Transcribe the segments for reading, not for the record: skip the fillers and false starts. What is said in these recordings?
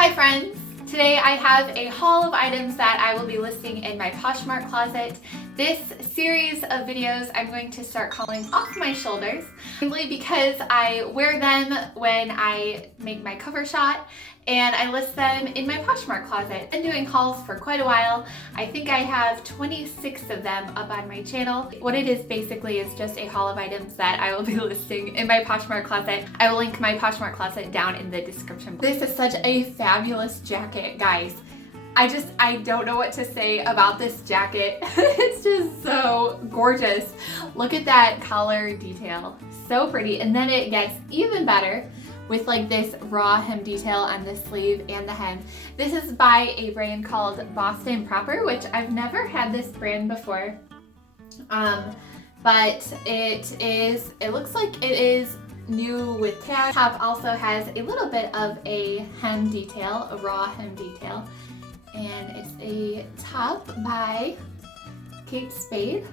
Hi friends! Today I have a haul of items that I will be listing in my Poshmark closet. This series of videos I'm going to start calling Off My Shoulders, simply because I wear them when I make my cover shot and I list them in my Poshmark closet. I've been doing hauls for quite a while. I think I have 26 of them up on my channel. What it is basically is just a haul of items that I will be listing in my Poshmark closet. I will link my Poshmark closet down in the description. This is such a fabulous jacket, guys. I don't know what to say about this jacket. It's just so gorgeous. Look at that collar detail. So pretty. And then it gets even better with like this raw hem detail on the sleeve and the hem. This is by a brand called Boston Proper, which I've never had this brand before. But it looks like it is new with tags. Top also has a little bit of a hem detail, a raw hem detail. And it's a top by Kate Spade.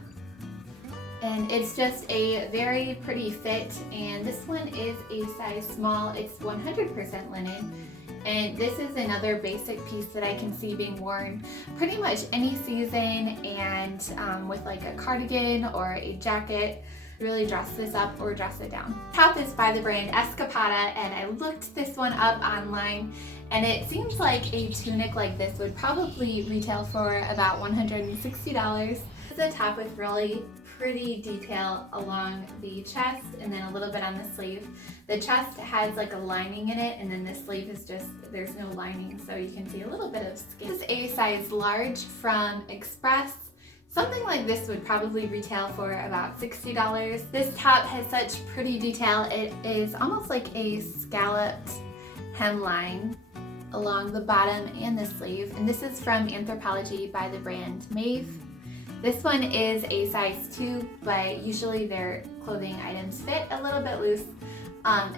And it's just a very pretty fit, and this one is a size small. It's 100% linen, and this is another basic piece that I can see being worn pretty much any season, and with like a cardigan or a jacket, really dress this up or dress it down. Top is by the brand Escapada, and I looked this one up online, and it seems like a tunic like this would probably retail for about $160. It's a top with really pretty detail along the chest and then a little bit on the sleeve. The chest has like a lining in it, and then the sleeve is just, there's no lining, so you can see a little bit of skin. This is a size large from Express. Something like this would probably retail for about $60. This top has such pretty detail. It is almost like a scalloped hemline along the bottom and the sleeve, and this is from Anthropologie by the brand Maeve. This one is a size 2, but usually their clothing items fit a little bit loose.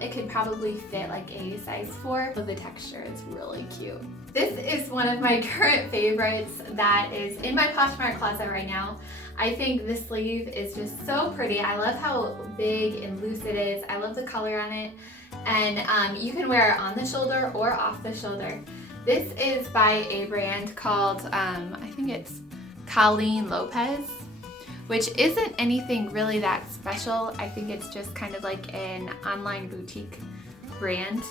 It could probably fit like a size 4, but the texture is really cute. This is one of my current favorites that is in my Poshmark closet right now. I think the sleeve is just so pretty. I love how big and loose it is. I love the color on it. And you can wear it on the shoulder or off the shoulder. This is by a brand called, I think it's Colleen Lopez, which isn't anything really that special. I think it's just kind of like an online boutique brand.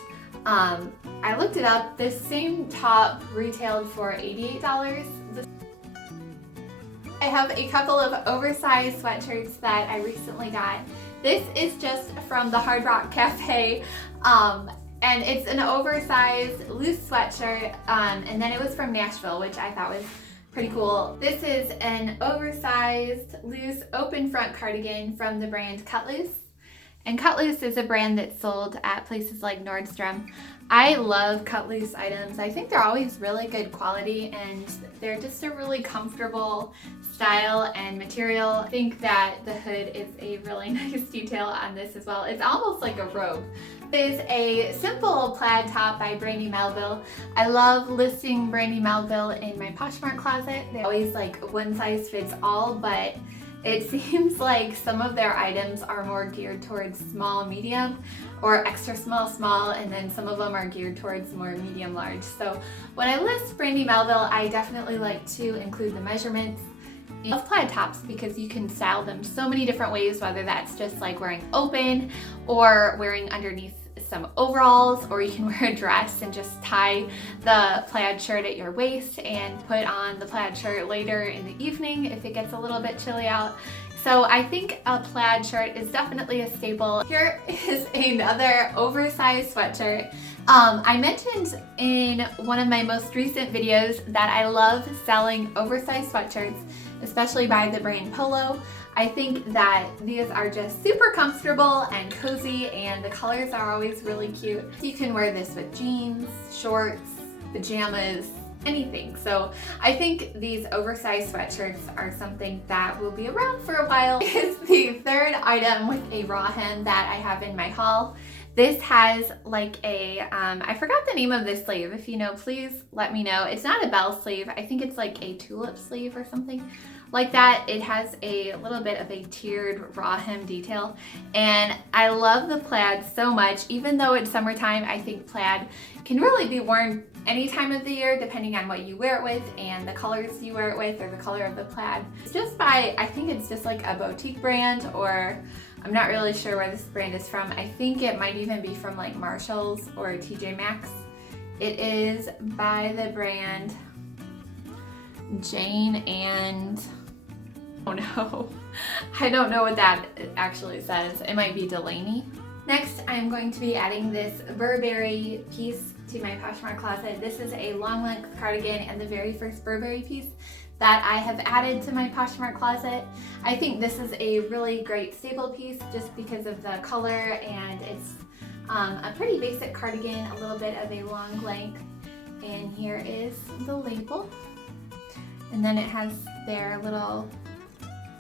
I looked it up. This same top retailed for $88. I have a couple of oversized sweatshirts that I recently got. This is just from the Hard Rock Cafe, and it's an oversized loose sweatshirt, and then it was from Nashville, which I thought was pretty cool. This is an oversized loose open front cardigan from the brand Cut Loose. And Cut Loose is a brand that's sold at places like Nordstrom. I love Cut Loose items. I think they're always really good quality, and they're just a really comfortable style and material. I think that the hood is a really nice detail on this as well. It's almost like a robe. This is a simple plaid top by Brandy Melville. I love listing Brandy Melville in my Poshmark closet. They're always like one size fits all, but it seems like some of their items are more geared towards small, medium, or extra small, small, and then some of them are geared towards more medium, large. So when I list Brandy Melville, I definitely like to include the measurements. I love plaid tops because you can style them so many different ways, whether that's just like wearing open or wearing underneath some overalls, or you can wear a dress and just tie the plaid shirt at your waist and put on the plaid shirt later in the evening if it gets a little bit chilly out. So I think a plaid shirt is definitely a staple. Here is another oversized sweatshirt. I mentioned in one of my most recent videos that I love selling oversized sweatshirts, especially by the brand Polo. I think that these are just super comfortable and cozy, and the colors are always really cute. You can wear this with jeans, shorts, pajamas, anything. So I think these oversized sweatshirts are something that will be around for a while. It's the third item with a raw hem that I have in my haul. This has like a, I forgot the name of this sleeve. If you know, please let me know. It's not a bell sleeve. I think it's like a tulip sleeve or something like that. It has a little bit of a tiered raw hem detail, and I love the plaid so much. Even though it's summertime, I think plaid can really be worn any time of the year, depending on what you wear it with and the colors you wear it with or the color of the plaid. It's just by, I think it's just like a boutique brand, or I'm not really sure where this brand is from. I think it might even be from like Marshall's or TJ Maxx. It is by the brand Jane and, oh no, I don't know what that actually says. It might be Delaney. Next, I'm going to be adding this Burberry piece to my Poshmark closet. This is a long length cardigan and the very first Burberry piece that I have added to my Poshmark closet. I think this is a really great staple piece just because of the color, and it's a pretty basic cardigan, a little bit of a long length. And here is the label. And then it has their little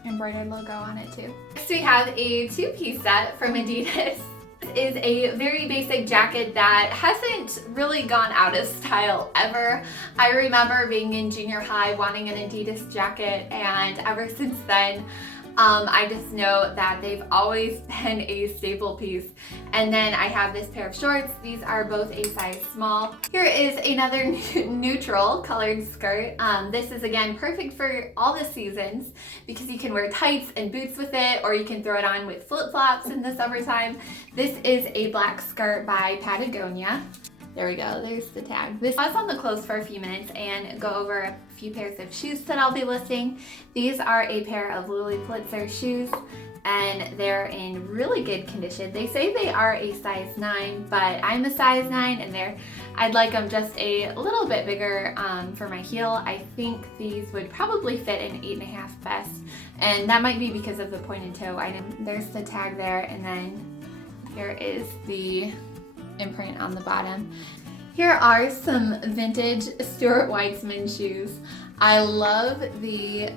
embroidered logo on it too. Next we have a two-piece set from Adidas. This is a very basic jacket that hasn't really gone out of style ever. I remember being in junior high wanting an Adidas jacket, and ever since then I just know that they've always been a staple piece. And then I have this pair of shorts. These are both a size small. Here is another neutral colored skirt. This is again perfect for all the seasons because you can wear tights and boots with it, or you can throw it on with flip-flops in the summertime. This is a black skirt by Patagonia. There we go, there's the tag. This was on the clothes for a few minutes and go over a few pairs of shoes that I'll be listing. These are a pair of Lilly Pulitzer shoes, and they're in really good condition. They say they are a size 9, but I'm a size 9, and I'd like them just a little bit bigger for my heel. I think these would probably fit an 8.5 best, and that might be because of the pointed toe item. There's the tag there, and then here is the imprint on the bottom. Here are some vintage Stuart Weitzman shoes. I love the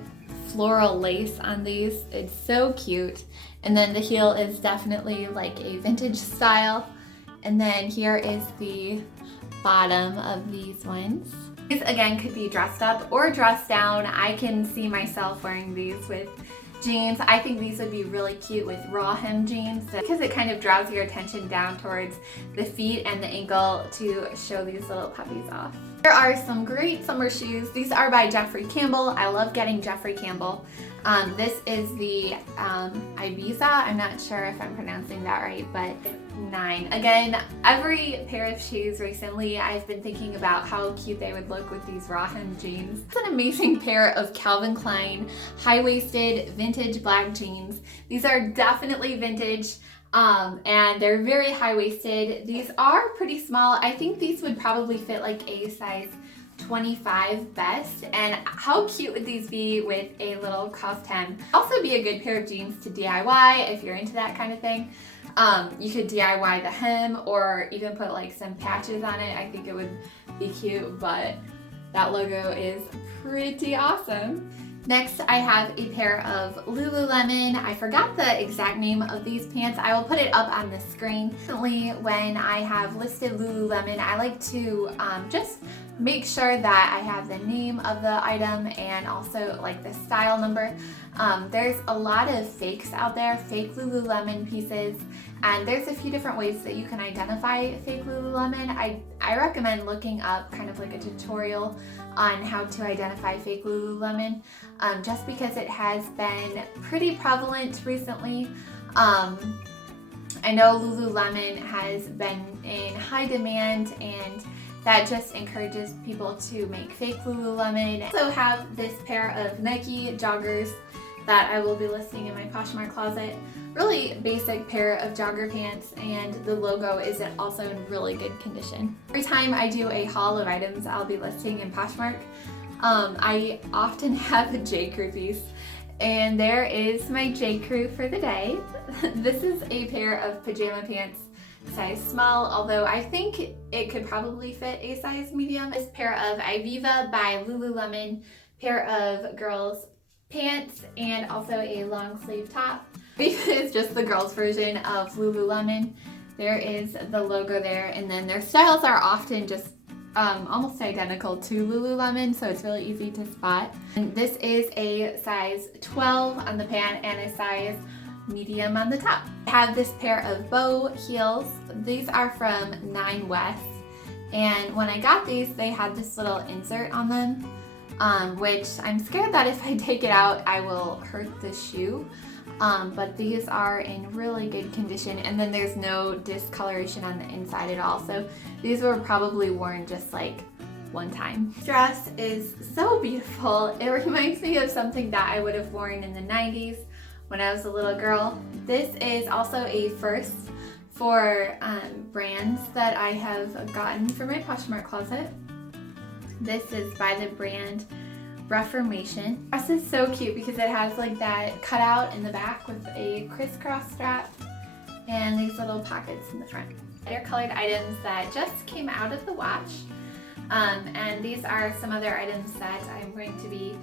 floral lace on these. It's so cute. And then the heel is definitely like a vintage style. And then here is the bottom of these ones. These again could be dressed up or dressed down. I can see myself wearing these with jeans. I think these would be really cute with raw hem jeans because it kind of draws your attention down towards the feet and the ankle to show these little puppies off. There are some great summer shoes. These are by Jeffrey Campbell. I love getting Jeffrey Campbell. This is the Ibiza. I'm not sure if I'm pronouncing that right, but 9. Again, every pair of shoes recently, I've been thinking about how cute they would look with these raw hem jeans. It's an amazing pair of Calvin Klein high-waisted vintage black jeans. These are definitely vintage. And they're very high-waisted. These are pretty small. I think these would probably fit like a size 25 best. And how cute would these be with a little cuffed hem? Also be a good pair of jeans to DIY if you're into that kind of thing. You could DIY the hem or even put like some patches on it. I think it would be cute, but that logo is pretty awesome. Next, I have a pair of Lululemon. I forgot the exact name of these pants. I will put it up on the screen. Recently, when I have listed Lululemon, I like to just make sure that I have the name of the item and also like the style number. There's a lot of fakes out there, fake Lululemon pieces, and there's a few different ways that you can identify fake Lululemon. I recommend looking up kind of like a tutorial on how to identify fake Lululemon, just because it has been pretty prevalent recently. I know Lululemon has been in high demand, and that just encourages people to make fake Lululemon. I also have this pair of Nike joggers that I will be listing in my Poshmark closet. Really basic pair of jogger pants, and the logo is also in really good condition. Every time I do a haul of items I'll be listing in Poshmark, I often have a J. Crew piece, and there is my J. Crew for the day. This is a pair of pajama pants, size small, although I think it could probably fit a size medium. This pair of Ivivva by Lululemon, pair of girls pants, and also a long sleeve top. It's just the girls version of Lululemon. There is the logo there, and then their styles are often just almost identical to Lululemon, so it's really easy to spot. And this is a size 12 on the pant and a size medium on the top. I have this pair of bow heels. These are from 9 West, And when I got these, they had this little insert on them, which I'm scared that if I take it out, I will hurt the shoe. But these are in really good condition, and then there's no discoloration on the inside at all. So these were probably worn just like one time. This dress is so beautiful. It reminds me of something that I would have worn in the 90s when I was a little girl. This is also a first for brands that I have gotten for my Poshmark closet. This is by the brand Reformation. This is so cute because it has like that cutout in the back with a crisscross strap and these little pockets in the front. They're colored items that just came out of the wash. And these are some other items that I'm going to be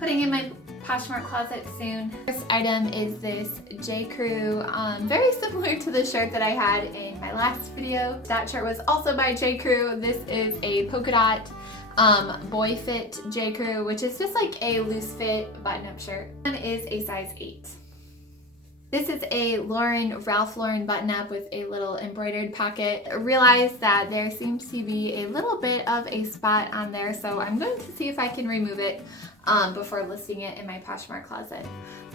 putting in my Poshmark closet soon. First item is this J. Crew, very similar to the shirt that I had in my last video. That shirt was also by J. Crew. This is a polka dot boy fit J. Crew, which is just like a loose fit button-up shirt. One is a size 8. This is a Ralph Lauren button-up with a little embroidered pocket. I realized that there seems to be a little bit of a spot on there, so I'm going to see if I can remove it before listing it in my Poshmark closet.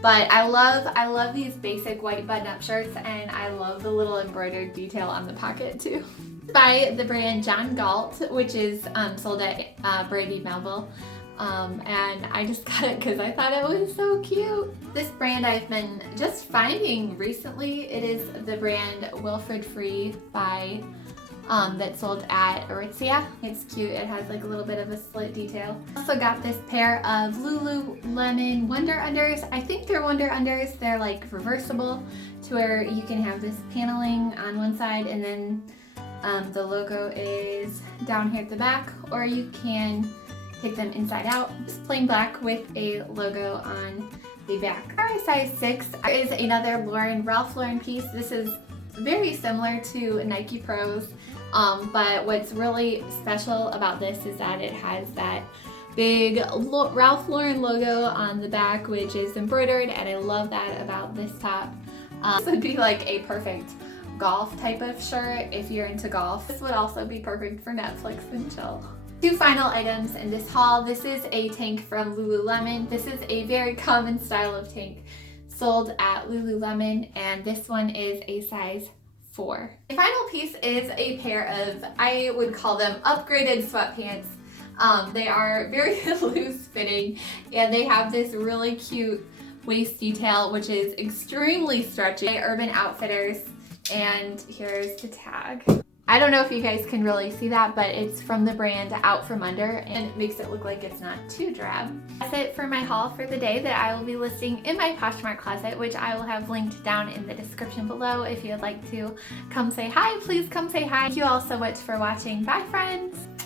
But I love these basic white button-up shirts, and I love the little embroidered detail on the pocket too. By the brand John Galt, which is sold at Brady Melville. And I just got it because I thought it was so cute. This brand I've been just finding recently. It is the brand Wilfred Free by that's sold at Aritzia. It's cute. It has like a little bit of a slit detail. Also got this pair of Lululemon Wonder Unders. I think they're Wonder Unders. They're like reversible to where you can have this paneling on one side and then the logo is down here at the back, or you can take them inside out. Just plain black with a logo on the back. Our size 6 is another Ralph Lauren piece. This is very similar to Nike Pros, but what's really special about this is that it has that big Ralph Lauren logo on the back, which is embroidered, and I love that about this top. This would be like a perfect golf type of shirt if you're into golf. This would also be perfect for Netflix and chill. Two final items in this haul. This is a tank from Lululemon. This is a very common style of tank sold at Lululemon, and this one is a size 4. The final piece is a pair of, I would call them upgraded sweatpants. They are very loose fitting, and they have this really cute waist detail, which is extremely stretchy. Urban Outfitters, and here's the tag. I don't know if you guys can really see that, but it's from the brand Out From Under, and it makes it look like it's not too drab. That's it for my haul for the day that I will be listing in my Poshmark closet, which I will have linked down in the description below. If you'd like to come say hi, please come say hi. Thank you all so much for watching. Bye, friends!